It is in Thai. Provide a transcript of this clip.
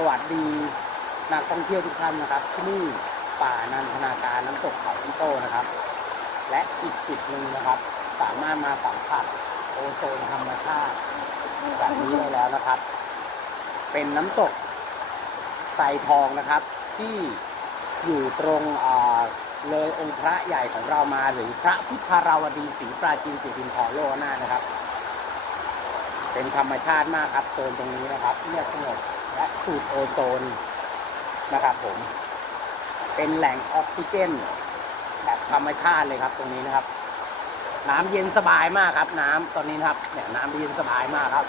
สวัสดีนักท่องเที่ยวทุกท่านนะครับ ที่นี่ป่านันทนาการน้ำตกเขาพิโตนะครับ และอีกจุดหนึ่งนะครับ สามารถมาสัมผัสโอโซนธรรมชาติแบบนี้ได้แล้วนะครับ เป็นน้ำตกไซทองนะครับ ที่อยู่ตรงเลยองค์พระใหญ่ของเรามาหรือพระพุทธาราวดีศรีปราจีนสิรินทรโลนานะครับ เป็นธรรมชาติมากครับโซนตรงนี้นะครับเงีย สงบและสูดโอโซนนะครับผม เป็นแหล่งออกซิเจน แบบธรรมชาติเลยครับ ตรงนี้นะครับ น้ำเย็นสบายมากครับ น้ำตอนนี้นะครับเนี่ยน้ำเย็นสบายมากครับ